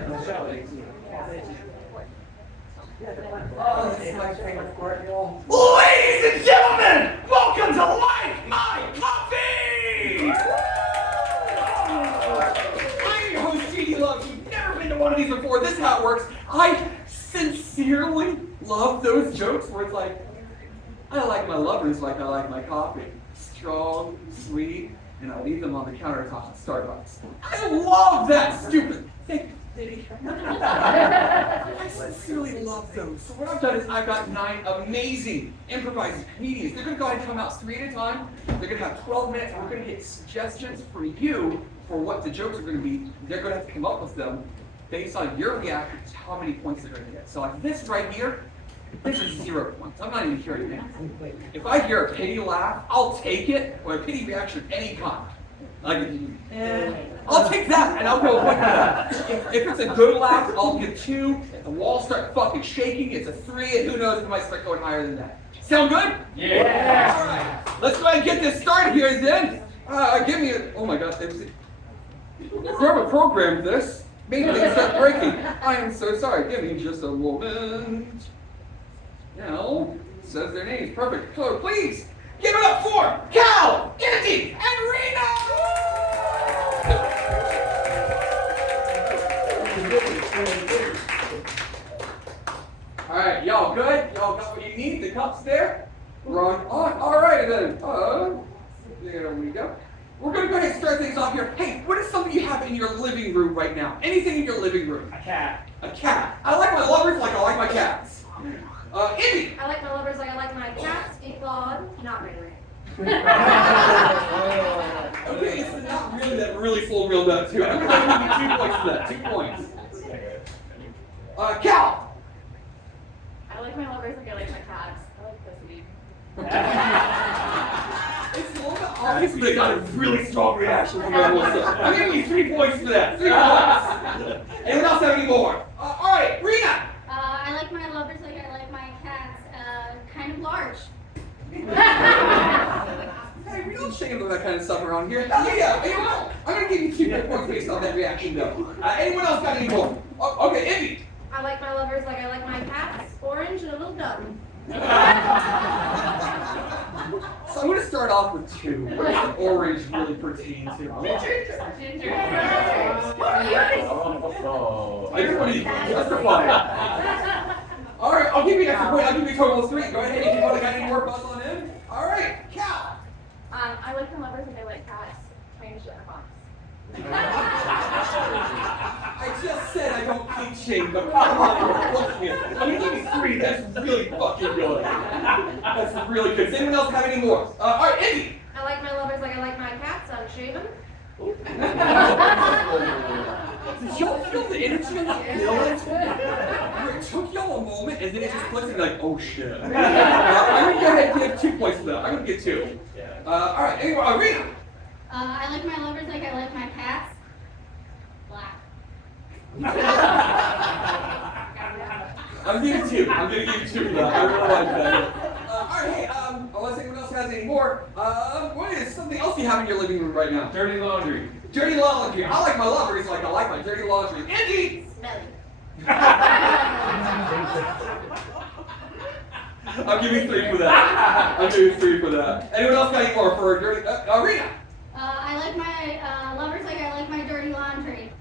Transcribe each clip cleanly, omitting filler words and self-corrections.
Oh, this is my favorite part, y'all. Ladies and gentlemen, welcome to Like My Coffee! I'm your host, G.D. Lowe. If you've never been to one of these before, this is how it works. I sincerely love those jokes where it's like, I like my lovers like I like my coffee. Strong, sweet, and I leave them on the countertop at Starbucks. I love that stupid thing. I sincerely love those. So what I've done is I've got 9 amazing improvisers, comedians. They're going to go ahead and come out 3 at a time. They're going to have 12 minutes. And we're going to get suggestions from you for what the jokes are going to be. They're going to have to come up with them based on your reaction to how many points they're going to get. So like this right here, this is 0 points. I'm not even hearing that. If I hear a pity laugh, I'll take it, or a pity reaction of any kind. Like, I'll take that, and I'll go a point for that. If it's a good laugh, I'll give 2. If the walls start fucking shaking, it's a 3, and who knows, it might start going higher than that. Sound good? Yeah! All right, let's go ahead and get this started here then. Give me a, oh my God, whoever programmed this made things start breaking. I am so sorry, give me just a moment. Now, says their names, perfect. So please, give it up for Kal, Indy, and Rina! All right, y'all good? Y'all got what you need? The cup's there? We're on. All right then. There we go. We're going to go ahead and start things off here. Hey, what is something you have in your living room right now? Anything in your living room? A cat. A cat. I like my lovers like I like my cats. Indy. I like my lovers like I like my cats. A God, not really. Okay, it's not really that really full real nut too. I'm going to give you 2 points for that. 2 points. Kal. I like my lovers like I like my cats. I like pussy. It's a little bit obvious, but I got a really strong reaction from everyone. So I'm giving you 3 points for that. 3 points. Anyone else have any more? All right, Rina. I like my lovers like I like my cats, kind of large. Hey, we don't shame about that kind of stuff around here. Yeah. Anyone else? I'm going to give you 2 good points based on that reaction, though. Anyone else got any more? Okay, Indy. I like my lovers like I like my cats. Orange and a little dumb. So I'm going to start off with 2. What does orange really pertain to? Ginger. I just want to justify it. All right, I'll give you an extra point. I'll give you a total of 3. Go ahead if you want to get any more buzz on in. All right, Kal. I like my lovers like I like cats. Trying to shit in a box. I just said I don't kink shame, but come on, look at me. I'm going to give you 3. That's really fucking good. That's really good. Does anyone else have any more? All right, Indy. I like my lovers like I like my cats. Unshaven. Did y'all feel the energy in that building? It took y'all a moment, and then it just clicks and like, oh shit. I'm going to go ahead and give 2 points for that. I'm going to get 2. All right, anyway, Rina. I like my lovers like I like my cats. Black. I'm giving 2. I'm going to give you 2 for that. I really like that. All right, hey, unless anyone else has any more, what is something else you have in your living room right now? Dirty laundry. Dirty laundry. I like my lovers like I like my dirty laundry. Indy! Smelly. I'll give you 3 for that. I'll give you 3 for that. Anyone else got any more for dirty? Rina? I like my lovers like I like my dirty laundry.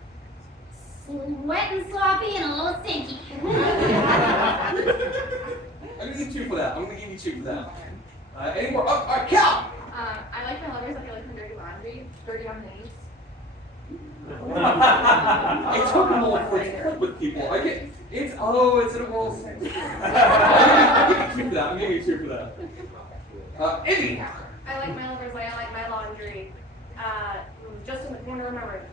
Wet and sloppy and a little stinky. I'm going to give 2 for that. I'm going to give you 2 for that. Any more? All right, Kal! I like my lovers like I like my dirty laundry. Dirty on knees. It took a moment for it to click with people. I get, it's an oral sense. I'll give you 2 for that. I'm giving you 2 for that. Indy! I like my lovers like I like my laundry. Just in the corner of my room.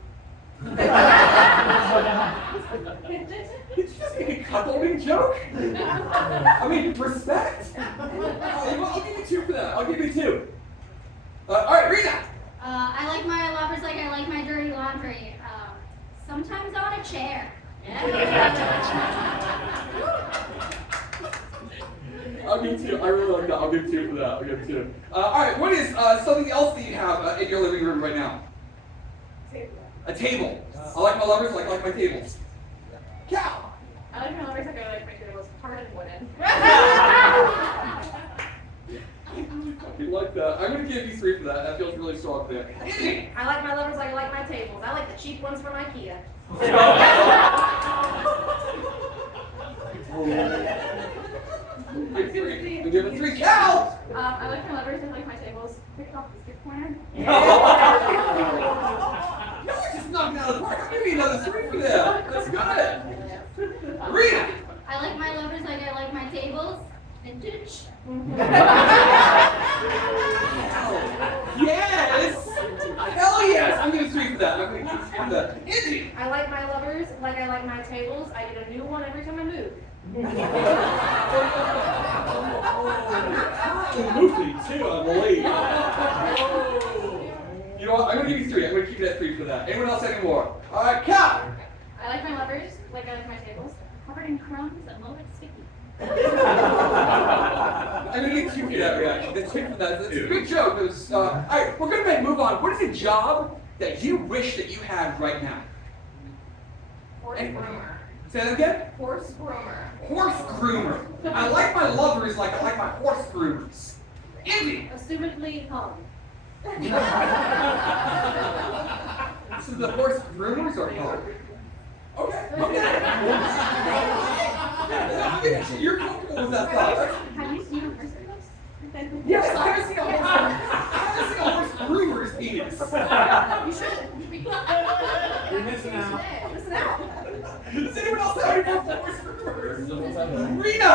Did you just make a cuckolding joke? I mean, respect. I'll give you 2 for that. I'll give you 2. All right, Rina. I like my lovers like I like my dirty laundry. Sometimes on a chair. I'll give 2. I really like that. I'll give 2 for that. I'll give 2. All right, what is something else that you have in your living room right now? Table. A table. I like my lovers like I like my tables. Cal. I like my lovers like I like my tables hard and wooden. You like that? I'm gonna give you 3 for that. That feels really strong there. Indy. I like my lovers like I like my tables. I like the cheap ones from IKEA. We give it 3. Cal. I like my lovers and like my tables. Pick off the skip corner. No, I just knocked it out of the park. I'll give you another 3 for that. That's good. Rina. I like my lovers like I like my tables. Vintage. Yes. Hell yes. I'm gonna 3 for that. I'm gonna give 3 for that. Indy. I like my lovers like I like my tables. I get a new one every time I move. Moving too, I believe. You know what? I'm gonna give you 3. I'm gonna keep it at 3 for that. Anyone else anymore? All right, Cal. I like my lovers like I like my tables. Covered in crumbs and a little bit sticky. I'm gonna get 2 for that reaction. That's 2 for that. That's a good joke. It was, all right, we're gonna move on. What is a job that you wish that you had right now? Horse groomer. Say that again? Horse groomer. Horse groomer. I like my lovers like I like my horse groomers. Indy. Assumedly hung. This is the horse groomers or home? Okay. You're comfortable with that thought. Have you seen a horse groomer? Yes, I haven't seen a horse groomer's penis. You should. You're missing out. Listen out. Does anyone else have any more horse groomers? Rina.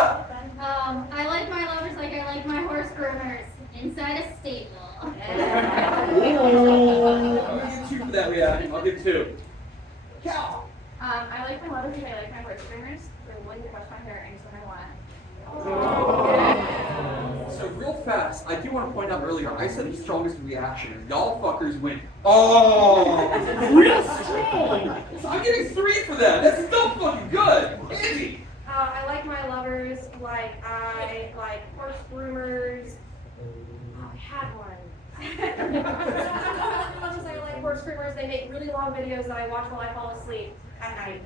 I like my lovers like I like my horse groomers. Inside a stable. I'm gonna give 2 for that reaction. I'll give 2. Cal. I like my lovers like I like my horse groomers. They're willing to brush my hair anytime I want. So real fast, I do want to point out earlier, I said the strongest reaction. Y'all fuckers went, oh, real strong. So I'm giving 3 for that. That's still fucking good. Indy. I like my lovers like I like horse groomers. Oh, I had one. As much as I like horse groomers, they make really long videos that I watch while I fall asleep at night.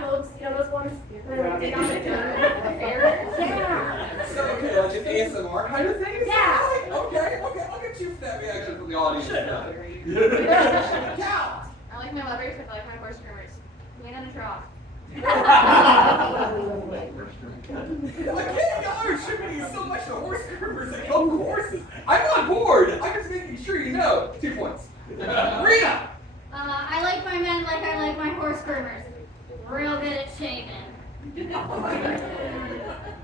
Those, you know those ones? Dig on the dirt. Yeah. So, okay, like an ASMR kind of thing? Yeah. Okay, I'll get 2 for that reaction from the audience. Cal. I like my lovers, but I like my horse groomers. Land on a trough. Again, y'all are attributing so much to horse groomers that come from horses. I'm on board. I'm just making sure you know. 2 points. Rina. I like my men like I like my horse groomers. Real good at shaving.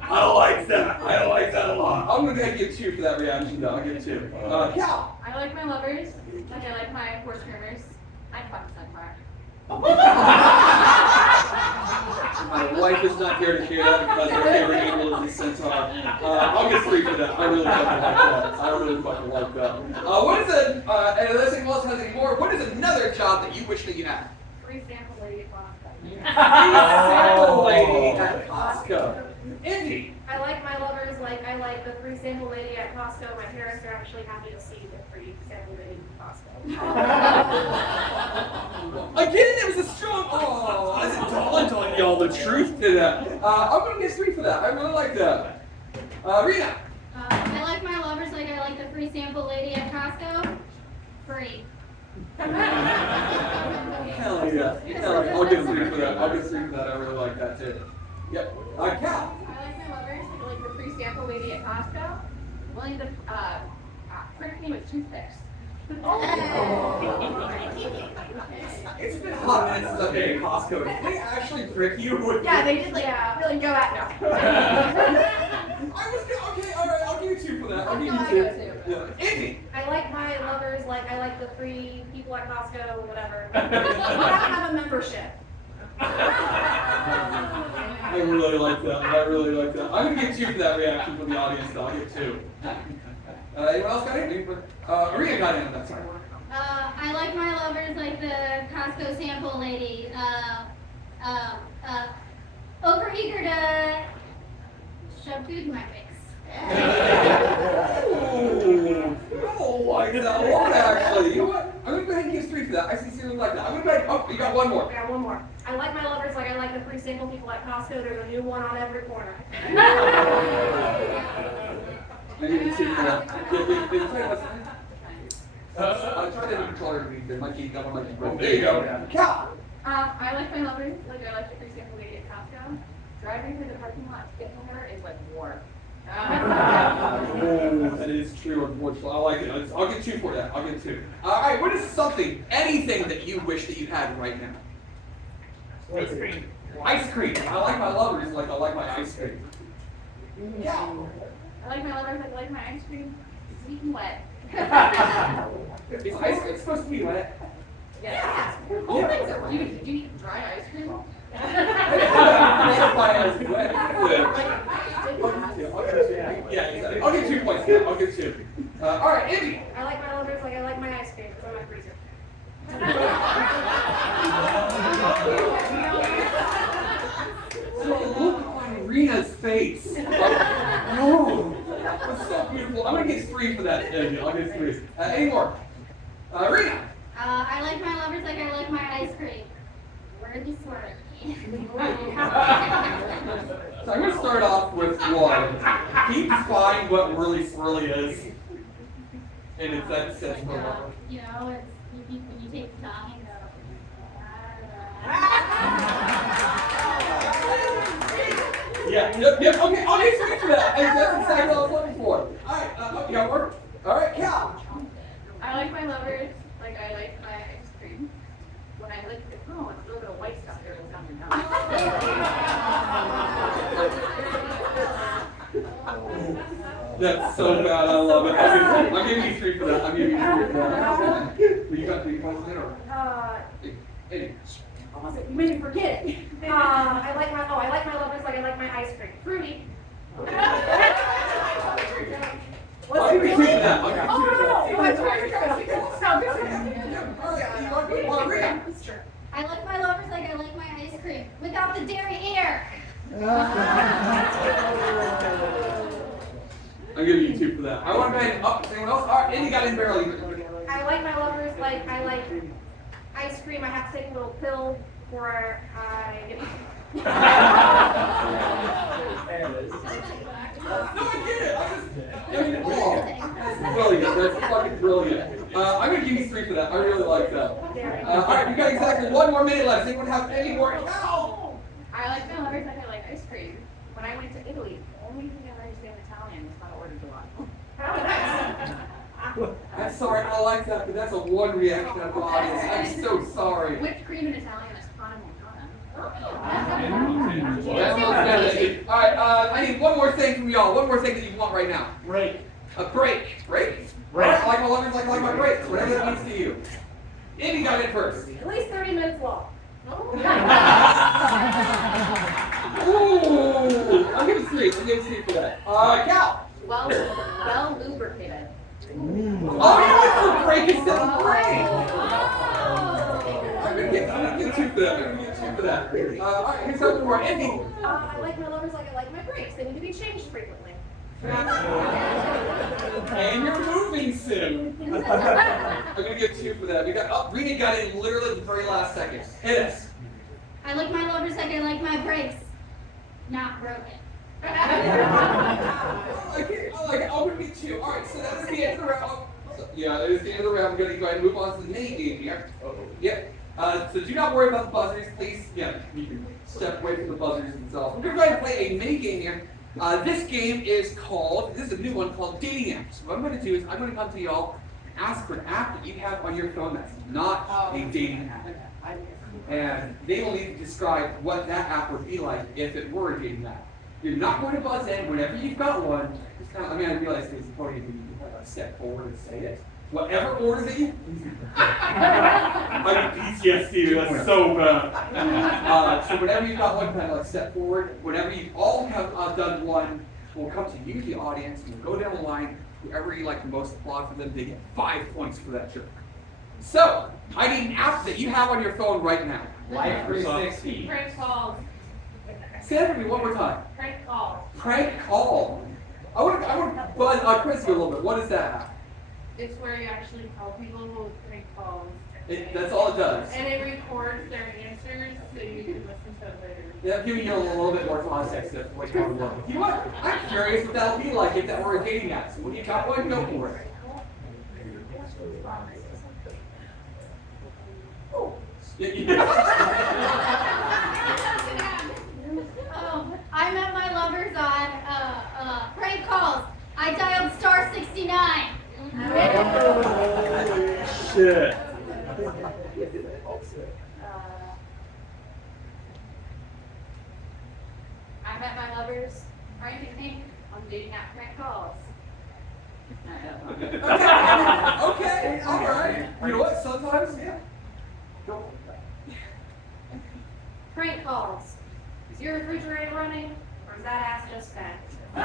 I like that. I like that a lot. I'm gonna give 2 for that reaction, though. I'll give 2. Cal. I like my lovers, like I like my horse groomers. I'd fuck a sunflower. My wife is not here to hear that because her favorite animal is a centaur. I'll get 3 for that. I really fucking like that. I really fucking like that. What is and unless anyone else has any more, what is another job that you wish that you had? Free sample lady at Costco. Sample lady at Costco. Indy. I like my lovers like I like the free sample lady at Costco. My parents are actually happy to see the free sample lady at Costco. Again, it was a strong. Oh, as it dawned on y'all the truth to that. I'm gonna give 3 for that. I really like that. Rina. I like my lovers like I like the free sample lady at Costco. Free. Hell yeah. Hell yeah. I'll give 3 for that. I'll give 3 for that. I really like that too. Yep. Cal. I like my lovers like the free sample lady at Costco. Willing to prick me with toothpicks. It's been hot minutes since I've been at Costco. Did they actually prick you with? Yeah, they did really go at me. I was okay. All right. I'll give you 2 for that. I'll give you 2. Yeah. Indy. I like my lovers like I like the free people at Costco, whatever. I don't have a membership. I really like that. I really like that. I'm gonna give 2 for that reaction from the audience. Though. I'll give 2. Anyone else got anything? Rina got in on that side. I like my lovers like the Costco sample lady. Over eager to shove food in my face. Ooh, I don't like that a lot, actually. You know what? I'm gonna go ahead and give 3 for that. I sincerely like that. I'm gonna go ahead. Oh, you got one more. I got one more. I like my lovers like I like the free sample people at Costco. There's a new one on every corner. I give you 2 for that. I'm trying to have a controller to be there. Might keep that one might be broken. There you go. Cal! I like my lovers, like I like the free sample lady at Costco. Driving through the parking lot to get to her is like war. Oh, that is true, unfortunately. I like it. I'll get 2 for that. I'll get 2. Alright, what is something, anything that you wish that you had right now? Ice cream. Ice cream. I like my lovers like I like my ice cream. Yeah. I like my lovers, like I like my ice cream. Sweet and wet. Is ice cream supposed to be wet? Yes. All things are. Do you eat dry ice cream? Yeah, exactly. I'll get 2 points now. I'll get 2. Alright, Indy. I like my lovers like I like my ice cream. It's on my freezer. So look on Rina's face. Oh, that's so beautiful. I'm gonna get 3 for that, Indy. I'll get 3. Any more? Rina. I like my lovers like I like my ice cream. Worthy swirly. So I'm gonna start off with 1. Keep define what really swirly is. And it's that sense of You know, it's when you take the tongue and go. Yeah, yep, okay, I'll get 3 for that. And that's exactly what I was looking for. Alright, you got work? Alright, Cal. I like my lovers, like I like my ice cream. When I lick it, oh, it's a little bit of white stuff there that's down your nose. That's so bad, I love it. I'm giving you 3 for that. I'm giving you 3 for that. You got 3 points in or? Hey. You made me forget it. I like my lovers like I like my ice cream. Fruity. I'll give you 2 for that. I'll give you 2 for that. I like my lovers like I like my ice cream. Without the dairy air. I'm giving you 2 for that. I want to go ahead and up. Anyone else? Alright, Indy got in barely. I like my lovers like I like ice cream. I have to take a little pill before I get No, I get it. That's brilliant. That's fucking brilliant. I'm gonna give you 3 for that. I really like that. Alright, you got exactly 1 more minute left. Anyone have any more? No! I like my lovers, like I like ice cream. When I went to Italy, the only thing I understand Italian is how to order gelato. I'm sorry, I like that, but that's a 1 reaction of the audience. I'm so sorry. Whipped cream in Italian is pana montana. Alright, I need 1 more thing from y'all. 1 more thing that you want right now. Break. A break. Break? Break. Alright, I like my lovers, like I like my breaks. Whatever that means to you. Indy got in first. at least 30 minutes long. Ooh! I'll give it 3. I'll give it 3 for that. Cal! Well lubricated. Oh, you went for break instead of break! I'm gonna get 2 for that. I'm gonna get 2 for that. Alright, here's something more. Indy! I like my lovers like I like my breaks. They need to be changed frequently. And you're moving soon. I'm gonna get 2 for that. We got Rina got in literally the very last second. Hit us. I like my lovers like I like my brakes. Not broken. I like it. I'm gonna get 2. Alright, so that's the end of the round. Yeah, it is the end of the round. I'm gonna go ahead and move on to the mini game here. Yep. So do not worry about the buzzers, please. Yeah, you can step away from the buzzers themselves. We're gonna go ahead and play a mini game here. This game is called, this is a new one called Dating Apps. What I'm going to do is I'm going to come to y'all and ask for an app that you have on your phone that's not a dating app. And they will need to describe what that app would be like if it were a dating app. You're not going to buzz in whenever you've got one. Just kind of, I realize there's a point you can step forward and say it. Whatever order that you. I get PTSD, that's so bad. So whenever you've got one, kind of like step forward. Whenever you all have done one, we'll come to you, the audience, and we'll go down the line. Whoever you like the most applaud for them, they get 5 points for that joke. So, I need an app that you have on your phone right now. Life 360. Prank calls. Say that for me one more time. Prank calls. Prank call. I want to buzz Chris here a little bit. What is that app? It's where you actually call people with prank calls. That's all it does. And it records their answers so you can listen to it later. Yeah, giving you a little bit more context of what you're looking. You know what? I'm curious what that'll be like if that were a dating app. So when you got one, go for it. Oh. I met my lovers on prank calls. I dialed star 69. Shit. I met my lovers, Frank and Hank, on dating app prank calls. Okay, all right. You know what? Sometimes, yeah. Go. Prank calls. Is your refrigerator running, or is that ass just fat? All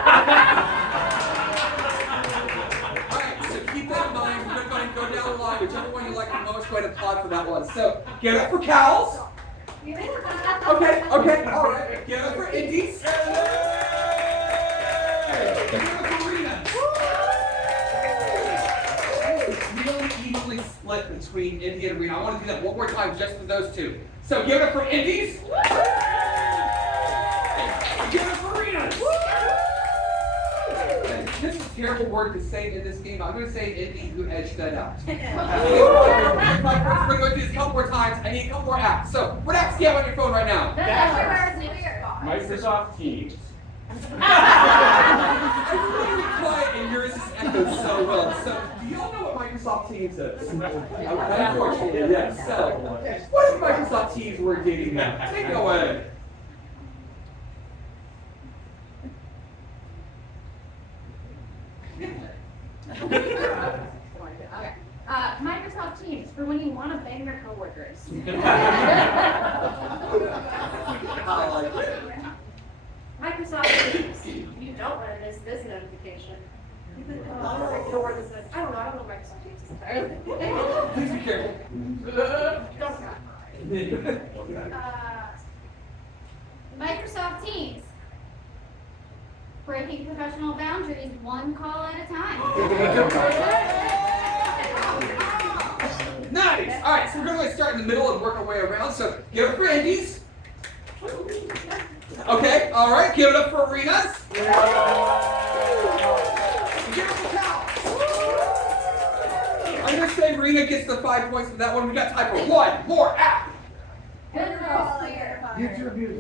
right, so keep that in mind. We're going to go down the line. Whichever one you like the most, go ahead and applaud for that one. So, give it up for Cal's. Okay, all right. Give it up for Indy's. Give it up for Rina's. Really evenly split between Indy and Rina. I want to do that one more time just for those two. So, give it up for Indy's. Give it up for Rina's. This is a terrible word to say in this game. I'm going to say Indy who edged that out. We're going to do this a couple more times. I need a couple more apps. So, what apps do you have on your phone right now? Microsoft Teams. Everybody's quiet and yours is echoed so well. So, do y'all know what Microsoft Teams is? Unfortunately, yes. So, what if Microsoft Teams were dating now? Take it away. Microsoft Teams for when you want to bang your coworkers. Microsoft Teams. You don't want to miss this notification. I don't know Microsoft Teams is entirely. Please be careful. Microsoft Teams. Breaking professional boundaries one call at a time. Nice! Alright, so we're going to start in the middle and work our way around. So, give it up for Indy's. Okay, alright, give it up for Rina's. Give it up for Cal. I'm going to say Rina gets the 5 points for that one. We got time for one more app.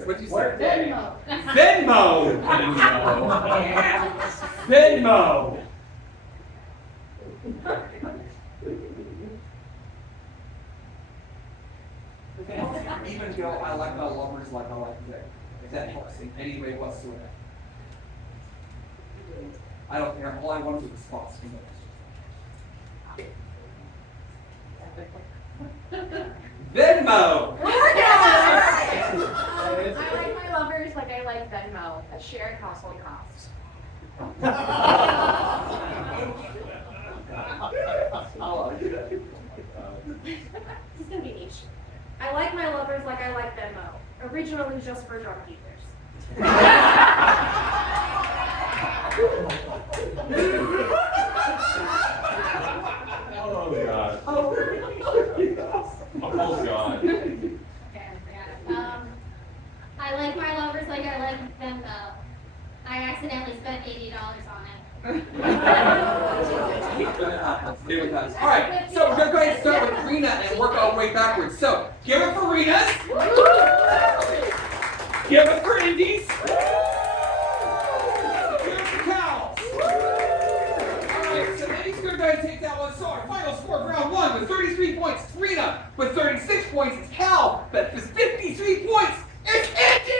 What'd you say? Venmo. Venmo. Even though I like my lovers like I like them. If that helps in any way whatsoever. I don't care. All I want is a response from those. Venmo! I like my lovers like I like Venmo, a shared household cost. This is gonna be niche. I like my lovers like I like Venmo. Originally just for drug dealers. Oh God. Oh, Oh God. Okay, I like my lovers like I like them though. I accidentally spent $80 on it. Stay with us. All right, so we're going to go ahead and start with Rina and work our way backwards. So, give it for Rina's. Give it for Indy's. Give it for Cal's. All right, so Indy's going to go ahead and take that one. So our final score of round one with 33 points, it's Rina. With 36 points, it's Cal. But with 53 points, it's Indy!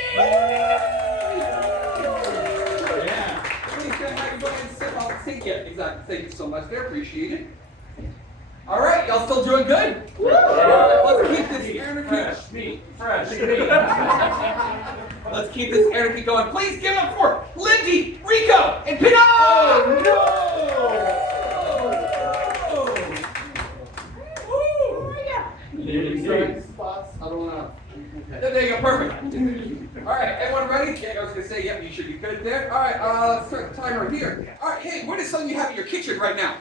Exactly. Thank you so much there. Appreciate it. All right, y'all still doing good? Let's keep this energy. Fresh meat. Let's keep this energy going. Please give it up for Lindy, Rico, and Pinak! Spots. I don't want to. There you go. Perfect. All right, everyone ready? Okay, I was gonna say, yep, you should be good there. All right, let's start the timer here. All right, hey, what is something you have in your kitchen right now?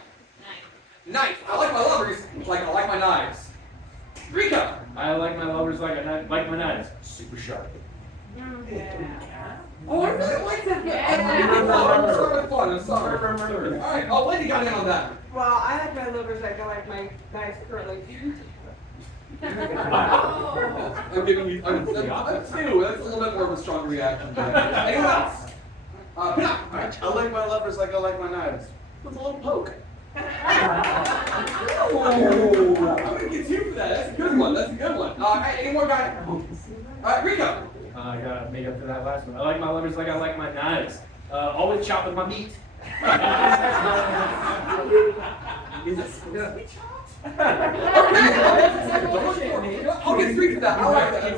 Knife. I like my lovers like I like my knives. Rico. I like my lovers like I like my knives. Super sharp. Oh, I really like that. I'm sorry. All right. Oh, Lindy got in on that. Well, I like my lovers like I like my guys currently. I'm giving you. I'm two. That's a little bit more of a strong reaction. Anyone else? Pinak. I like my lovers like I like my knives. With a little poke. I'm gonna get two for that. That's a good one. That's a good one. Any more guys? Rico. I gotta make up for that last one. I like my lovers like I like my knives. Always chop with my meat. Is it sweet chopped? Okay. I'll get three for that. I like that.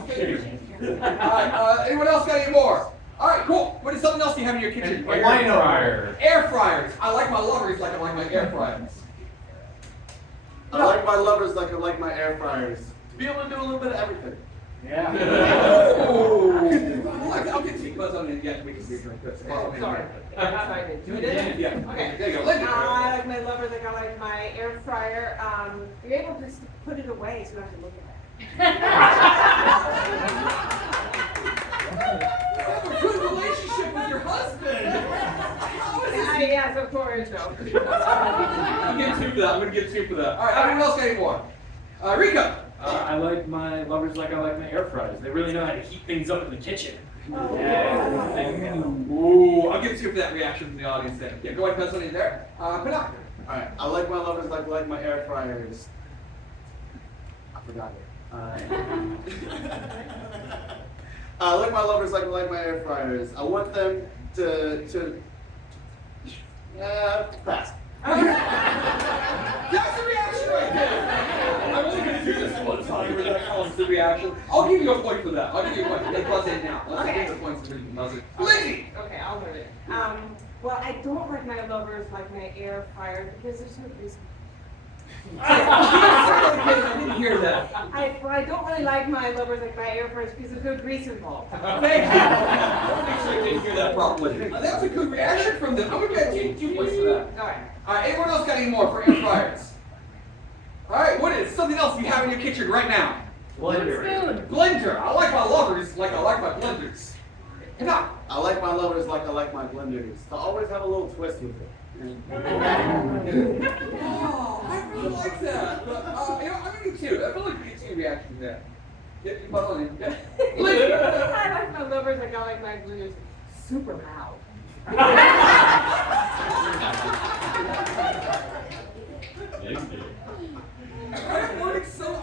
Alright, anyone else got any more? Alright, cool. What is something else you have in your kitchen? Air fryer. Air fryers. I like my lovers like I like my air fryers. I like my lovers like I like my air fryers. To be able to do a little bit of everything. Yeah. I'll get two buzz on it again. We can do it like this. Sorry. Do it in? Yeah. Okay, there you go. Lindy. I like my lovers like I like my air fryer. You're able to just put it away so you don't have to look at You have a good relationship with your husband. How is it. this? Yes, of course. No. I'm gonna get two for that. I'm gonna get two for that. All right. Anyone else got any more? Rico. I like my lovers like I like my air fryers. They really know how to heat things up in the kitchen. Ooh, I'll give two for that reaction from the audience then. Yeah, go ahead and pass on in there. Pinak. Alright, I like my lovers like I like my air fryers. I forgot it. I like my lovers like I like my air fryers. I want them to pass. That's the reaction right there. I'm only going to do this one time where that counts the reaction. I'll give you a point for that. I'll give you a point. Let's buzz in now. Let's get the points for you. Lindy! Okay, I'll learn it. Well, I don't like my lovers like my air fryer because there's no reason. I didn't hear that. I don't really like my lovers like my air fryers because there's no grease involved. Thank you. I'll make sure I didn't hear that properly. That was a good reaction from them. I'm going to get two points for that. All right. Alright, anyone else got any more for air fryers? Alright, what is something else you have in your kitchen right now? Blender. Blender. I like my lovers like I like my blenders. Pinak. I like my lovers like I like my blenders. To always have a little twist with it. Oh, I really like that. But, I'm gonna get two. I feel like we get two reactions there. Yeah, you buzz on in. Yeah. Lindy. I like my lovers like I like my blenders. Super loud.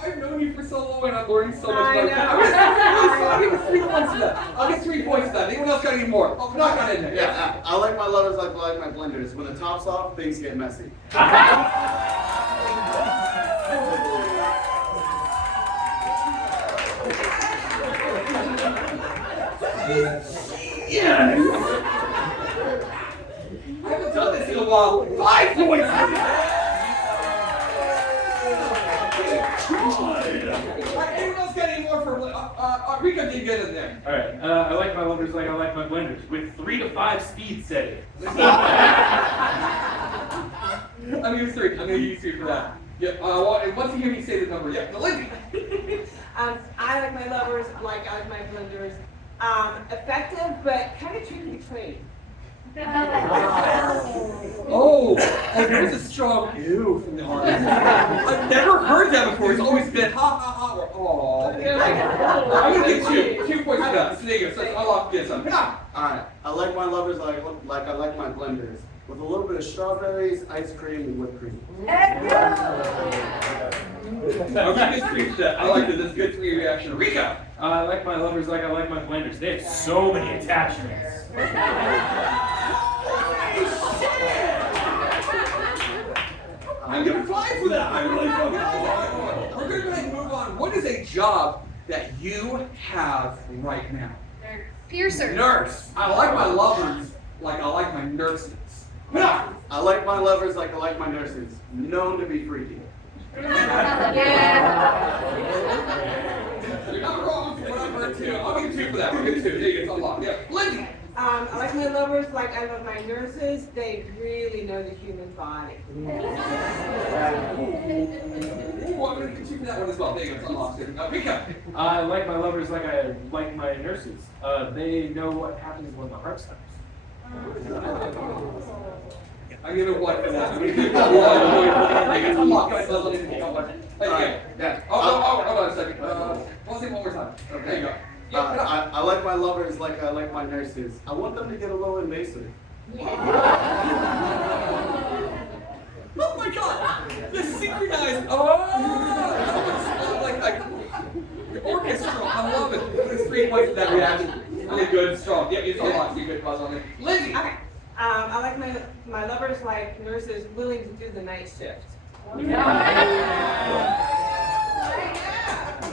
I've known you for so long and I'm learning so much I about know. you. I'll give 3 points to that. I'll get 3 points to that. Anyone else got any more? Oh, Pinak got in there. Yeah, I like my lovers like I like my blenders. When the top's off, things get messy. Yes! I haven't done this in a while. 5 points! Anyone else got any more for Rico did good in there. Alright, I like my lovers like I like my blenders. With 3 to 5 speed setting. I'm gonna use 3. I'm gonna use 3 for that. Yep. And once you hear me say the number, yep. Lindy. I like my lovers like I like my blenders. Effective, but kind of tricky to train. Oh, there's a strong ew from the audience. I've never heard that before. It's always been ha ha ha or oh. I'm gonna get 2 points for that. So there you go. So I'll lock this up. Alright, I like my lovers like I like my blenders. With a little bit of strawberries, ice cream, and whipped cream. I'll give you 3 for that. I like it. That's a good 3 reaction. Rico. I like my lovers like I like my blenders. They have so many attachments. I'm gonna fly for that. I really fucking like that. We're gonna go ahead and move on. What is a job that you have right now? Piercer. Nurse. I like my lovers like I like my nurses. I like my lovers like I like my nurses. Known to be freaky. You're not wrong for what I've heard too. I'll give you 2 for that. We'll give you 2. There you go. It's unlocked. Yeah. Lindy. I I like my lovers like I love my nurses. They really know the human body. Ooh, I'm gonna get you for that one as well. There you go. It's unlocked. Rico. I like my lovers like I like my nurses. They know what happens when the heart stops. I'm gonna one for that. I'm gonna give that one. It's unlocked. Guys, let's let me take one. Yeah. Hold on a second. I'll say it one more time. There you go. I like my lovers like I like my nurses. I want them to get a little invasive. Oh my god! The synchronized. Like orchestra. I love it. There's 3 points to that reaction. Really good, strong. Yeah, it's unlocked. You good buzz on it. Lindy. Okay. I like my lovers like nurses willing to do the night shift.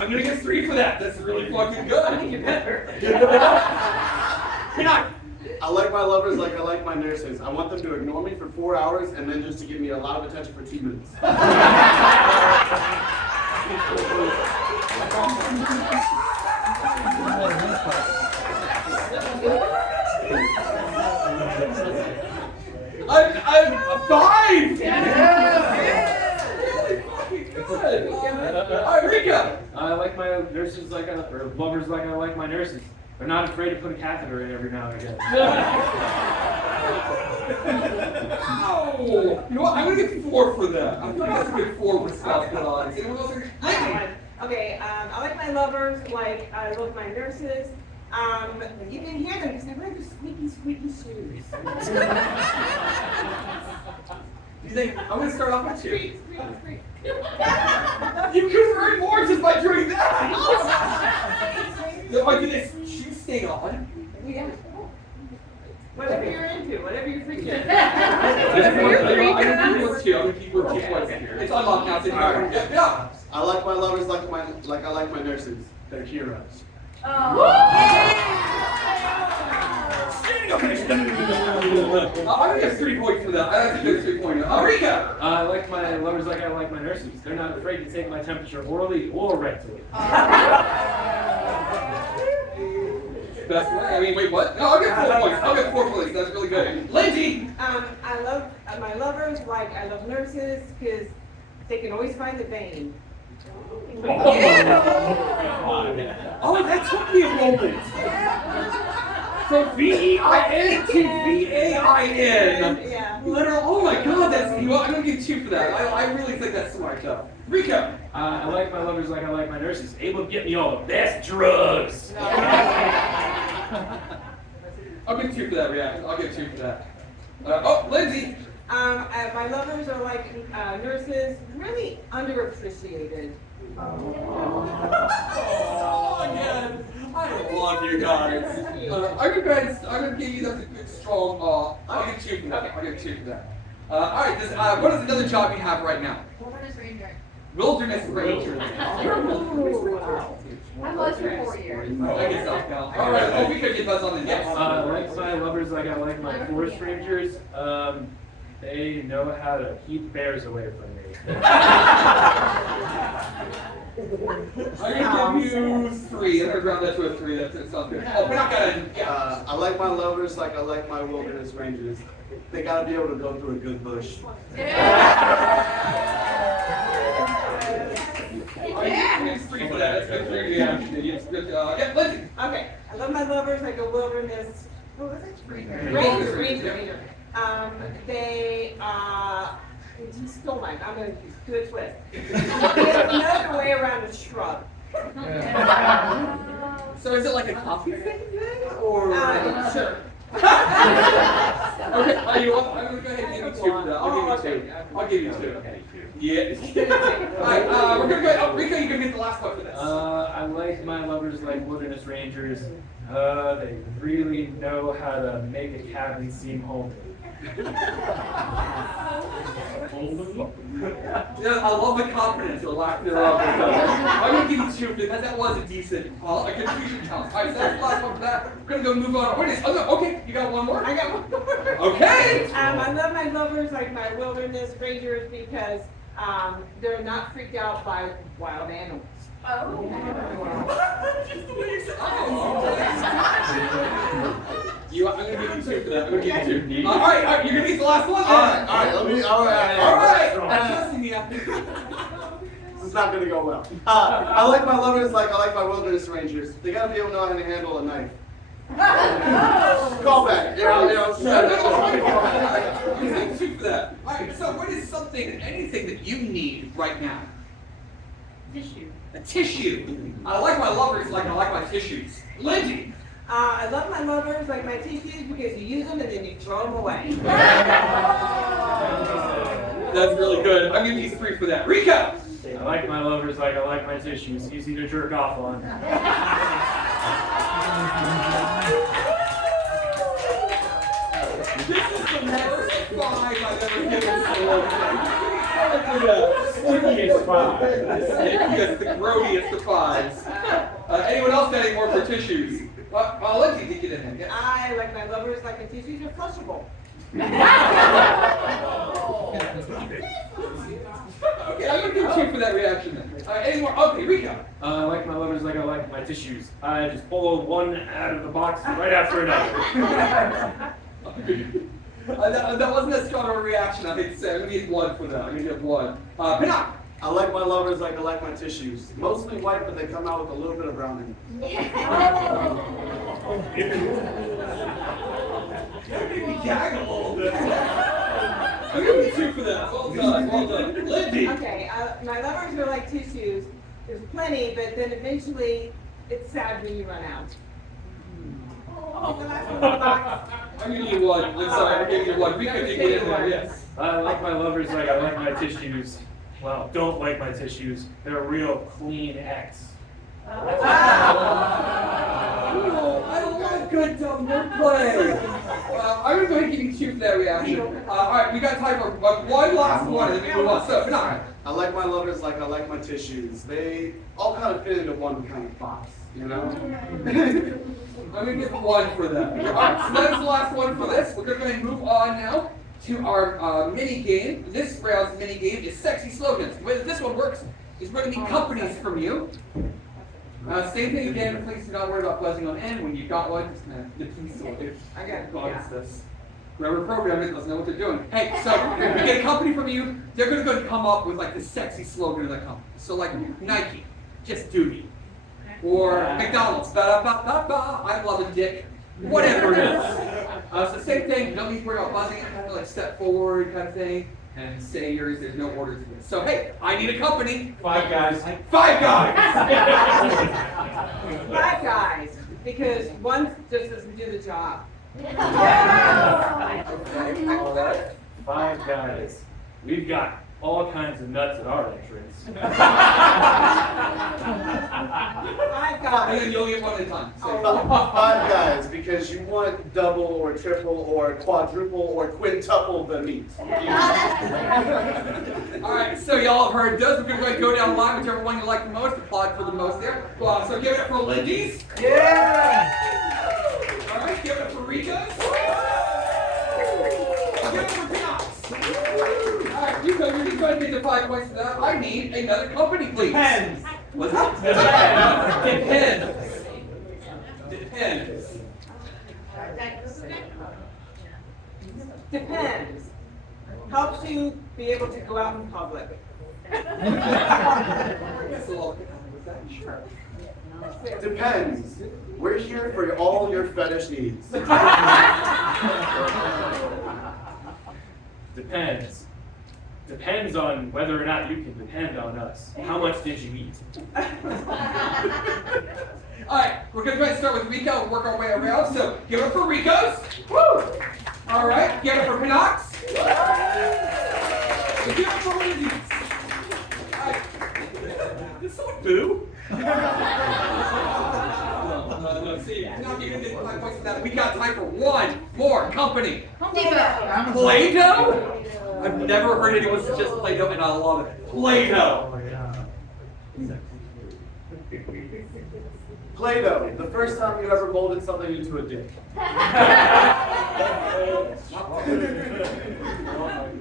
I'm gonna get 3 for that. That's really fucking good. I think you're better. Pinak. I like my lovers like I like my nurses. I want them to ignore me for 4 hours and then just to give me a lot of attention for 2 minutes. I'm 5! Really fucking good! Alright, Rico! I like my nurses like or lovers like I like my nurses. They're not afraid to put a catheter in every now and again. Wow! You know what? I'm gonna get 4 for that. I feel like that's a good 4 response put on. Anyone else? Okay, I like my lovers like I love my nurses. You can hear them because they wear the squeaky, squeaky shoes. You think I'm gonna start off with you? You could earn more just by doing that! Like, did this shoe stay on? Yeah. Whatever you're into, whatever you're freaking I'm gonna keep with 2. I'm gonna keep with 2 points here. It's unlocked now. It's Alright. Yeah. I like my lovers like I like my nurses. They're heroes. Standing ovation. I'm gonna give 3 points for that. That's a good 3-pointer. Rico! I like my lovers like I like my nurses. They're not afraid to take my temperature orally or rectally. Best way. I mean, wait, what? No, I'll get 4 points. I'll get 4 points. That's really good. Lindy! I love my lovers like I love nurses because they can always find the vein. Oh, that took me a moment. From V-E-I-N to V-A-I-N. Yeah. Literal. Oh my god, that's. You know, I'm gonna give 2 for that. I really think that's smart though. Rico. I like my lovers like I like my nurses. Able to get me all the best drugs. I'll give 2 for that reaction. I'll give 2 for that. Oh, Lindsay. My lovers are like nurses, really underappreciated. Oh, again. I love you guys. I'm gonna give you that's a good strong. I'll give 2 for that. I'll give 2 for that. All right. What is another job you have right now? Wilderness ranger. Wilderness ranger. I was for 4 years. I guess I'll count. All right. Oh, we could get buzz on the next. I like my lovers like I like my forest rangers. They know how to keep bears away from me. I'm gonna give you 3. I'm gonna round that to a 3. That sounds good. Oh, we're not gonna. I like my lovers like I like my wilderness rangers. They gotta be able to go through a good bush. I give 3 for that. That's good. 3 reaction. Yes, good. Yeah, Lindsay. Okay, I love my lovers like a wilderness. What was it? Ranger. They he stole mine. I'm gonna do a twist. There's another way around a shrub. So is it like a coffee thing then, or? Sure. Okay, you want? I'm gonna go ahead and give you 2 for that. I'll give you 2. I'll give you 2. Yeah. Alright, we're gonna go. Oh, Rico, you're gonna get the last one for this. I like my lovers like wilderness rangers. They really know how to make a cabin seem homey. Yeah, I love the confidence or lack thereof. I'm gonna give you 2 because that was a decent a confusion challenge. Alright, so that's the last one for that. We're gonna go move on. What is? Oh, no, okay, you got one more? I got one more. Okay. I love my lovers like my wilderness rangers because they're not freaked out by wild animals. I'm 2 for that. I'm gonna give you 2. All right, you're gonna get the last one. All right, let me, all right. All right. I'm trusting you. This is not gonna go well. I like my lovers like I like my wilderness rangers. They gotta be able to know how to handle a knife. Call back. You take 2 for that. All right. So, what is anything that you need right now? Tissue. A tissue. I like my lovers like I like my tissues. Lindy. I love my lovers like my tissues because you use them and then you throw them away. That's really good. I'm giving you 3 for that. Rico. I like my lovers like I like my tissues. Easy to jerk off on. This is the worst 5 I've ever given Stickiest five. Yes, the grodiest of 5s. Anyone else got any more for tissues? I'll let you get in there. Yeah. I like my lovers like my tissues are flushable. Okay, I'm gonna give 2 for that reaction then. Any more? Okay, Rico. I like my lovers like I like my tissues. I just pull one out of the box right after another. That wasn't as strong of a reaction, I think. So I'm gonna give 1 for that. I'm gonna give 1. Pinak. I like my lovers like I like my tissues. Mostly white, but they come out with a little bit of brown in them. Gag a little bit. I'm gonna give 2 for that. Well done, well done. Lindy. Okay, my lovers are like tissues. There's plenty, but then eventually it's sad when you run out. Oh, the last one in the box. I'm giving you 1. I'm sorry, I'm giving you 1. Rico, you get in there, yes. I like my lovers like I like my tissues. Well, don't like my tissues. They're real clean X. I love good dumb wordplay. I'm going to go ahead and give you 2 for that reaction. All right, we got time for one last one, and then we move on. So, Pinak. I like my lovers like I like my tissues. They all kind of fit into one kind of box, you know? I'm going to give 1 for that. All right, so that's the last one for this. We're going to go ahead and move on now to our mini game. This round's mini game is sexy slogans. The way that this one works is we're going to need companies from you. Same thing again, please do not worry about buzzing on end. When you got one, just gonna please I got it. go against this. Whoever programmed it doesn't know what they're doing. Hey, so if we get a company from you, they're gonna go come up with like the sexy slogan of the company. So like Nike, just duty. Or McDonald's, ba-da-ba-ba-ba, I love a dick. Whatever it is. So same thing, don't need to worry about buzzing, kind of like step forward kind of thing. And say yours, there's no order to this. So hey, I need a company. 5 guys. 5 guys! 5 guys, because one just doesn't do the job. Okay, all right. 5 guys. We've got all kinds of nuts at our entrance. 5 And guys. then you only get 1 at a time. So, 5 guys, because you want double or triple or quadruple or quintuple the meat. all right, so y'all have heard those. We're going to go ahead and go down the line, whichever one you like the most, applaud for the most there. So give it up for Lindy's. Yeah! All right, give it up for Rico's. Give it up for Pinak's. All right, Rico, you're going to go ahead and get the 5 points for that. I need another company, please. Depends. What's that? Depends. Depends. Depends. Helps you be able to go out in public. Sure. Depends. We're here for all your fetish needs. Depends. Depends on whether or not you can depend on us. How much did you eat? All right, we're going to go ahead and start with Rico and work our way around. So give it up for Rico's. Woo! All right, give it up for Pinak's. And give it up for Lindy's. All right. Did someone boo? No, see, you're not giving this 5 points for that. We got time for 1 more company. Play-Doh? I've never heard anyone suggest Play-Doh, and I love it. Play-Doh. Play-Doh, the first time you ever molded something into a dick.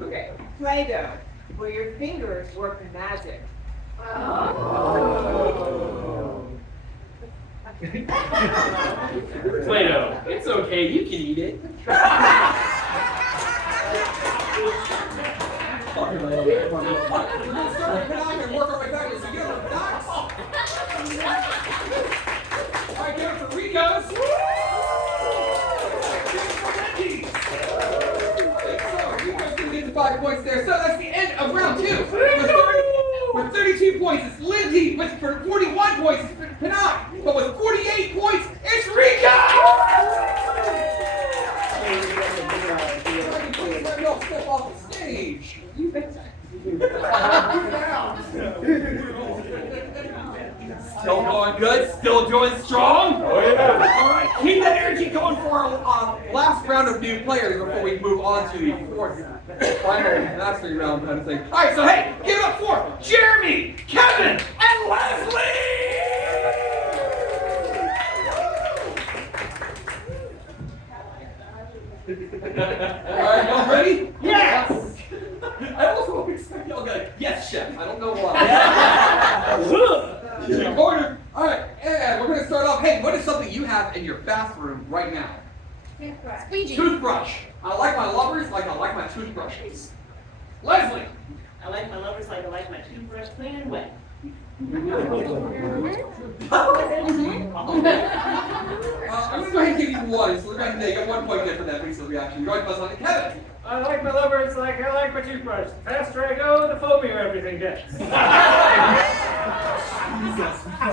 Okay, Play-Doh, where your fingers work magic. Play-Doh. No, it's okay. You can eat it. We're gonna start with Pinak and work our way backwards. So get on the docks. All right, get up for Rico's. So Rico's gonna get the 5 points there. So that's the end of round 2. With 32 points, it's Lindy. With 41 points, it's Pinak. But with 48 points, it's Rico! Step off the stage. You bet. Still going good, still doing strong. Oh yeah. All right, keep that energy going for our last round of new players before we move on to the fourth, final mastery round kind of thing. All right, so hey, give it up for Jeremy, Kevin, and Leslie. All right, y'all ready? Yes. I also expect y'all to yes, chef. I don't know why. Order. All right, and we're going to start off. Hey, what is something you have in your bathroom right now? Squeegee. Toothbrush. I like my lovers like I like my toothbrushes. Leslie. I like my lovers like I like my toothbrush clean and wet. I'm going to go ahead and give you one. So we're going to get 1 point there for that piece of reaction. Go ahead and buzz on it. Kevin. I like my lovers like I like my toothbrush. The faster I go, the foamier everything gets. Jesus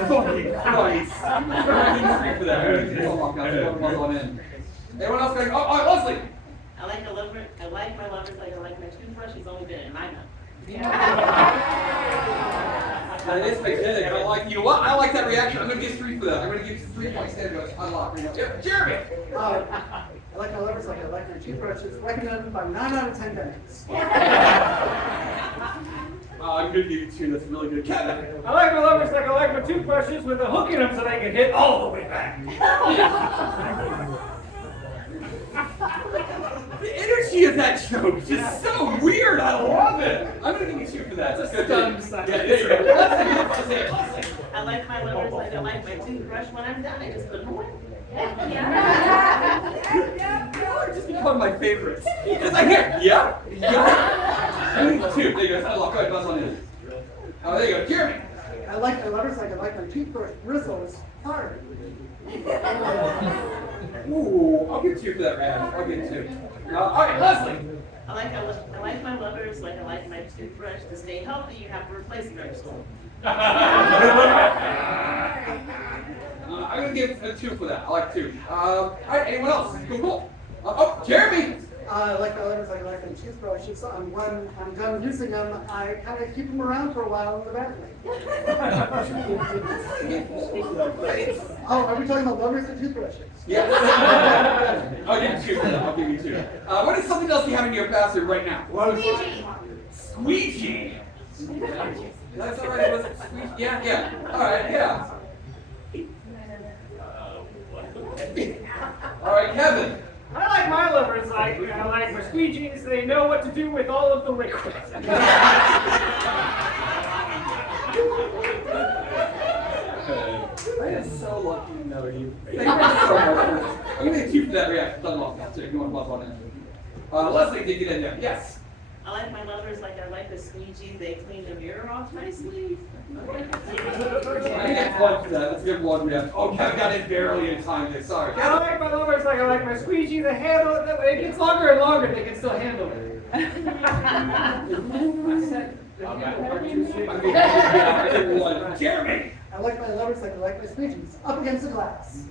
fucking Christ. I didn't speak for that. Everyone else going, all right, Leslie. I like my lovers like I like my toothbrush. He's only been in my mouth. That is fantastic. I like you. What? I like that reaction. I'm going to give 3 for that. I'm going to give you 3 points. There goes. Unlock. Jeremy. I like my lovers like I like my toothbrushes. Recommended by 9 out of 10 minutes. I'm going to give you 2. That's really good. Kevin. I like my lovers like I like my toothbrushes with a hook in them so they can hit all the way back. The energy of that joke is just so weird. I love it. I'm going to give you 2 for that. That's good. Yeah, there you go. Leslie. I like my lovers like I like my toothbrush. When I'm done, I just put them away. You're just become my favorites. Because I hear, yeah. I need 2. There you go. Go ahead, buzz on in. Oh, there you go. Jeremy. I like my lovers like I like my toothbrush bristles hard. Ooh, I'll give 2 for that round. I'll give 2. All right, Leslie. I like my lovers like I like my toothbrush. To stay healthy, you have to replace the bristles. I'm going to give 2 for that. I like 2. All right, anyone else? Cool. Jeremy. I like my lovers like I like my toothbrushes. When I'm done using them, I kind of keep them around for a while in the bathroom. Oh, are we talking about lovers or toothbrushes? Yeah. I'll give you 2 for that. I'll give you 2. What is something else you have in your bathroom right now? Squeegee. That's all right. Was it squeegee? Yeah. All right, yeah. All right, Kevin. I like my lovers like I like my squeegees. They know what to do with all of the liquids. I am so lucky to know you. Thank you so much. I'm going to give you 2 for that reaction. Done long. So if you want to buzz on in. Leslie, did you get in there? Yes. I like my lovers like I like the squeegee. They clean the mirror off nicely. I get 1 for that. That's a good 1 reaction. Oh, Kevin got in barely in time there. Sorry. I like my lovers like I like my squeegee. They handle it. It gets longer and longer. They can still handle it. Jeremy. I like my lovers like I like my squeegees. Up against the glass.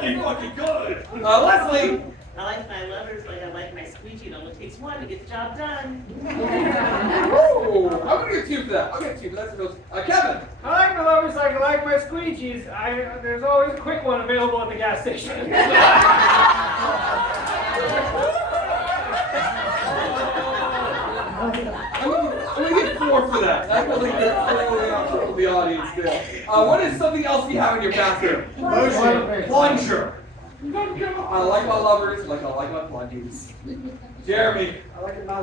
Really fucking good. Leslie. I like my lovers like I like my squeegee. It only takes 1 to get the job done. Ooh, I'm gonna get 2 for that. I'll get 2 for that. Kevin. I like my lovers like I like my squeegees. There's always a quick one available at the gas station. I'm gonna get 4 for that. That's really good for the audience there. What is something else you have in your bathroom? Plunger. I like my lovers like I like my plungers. Jeremy. I like my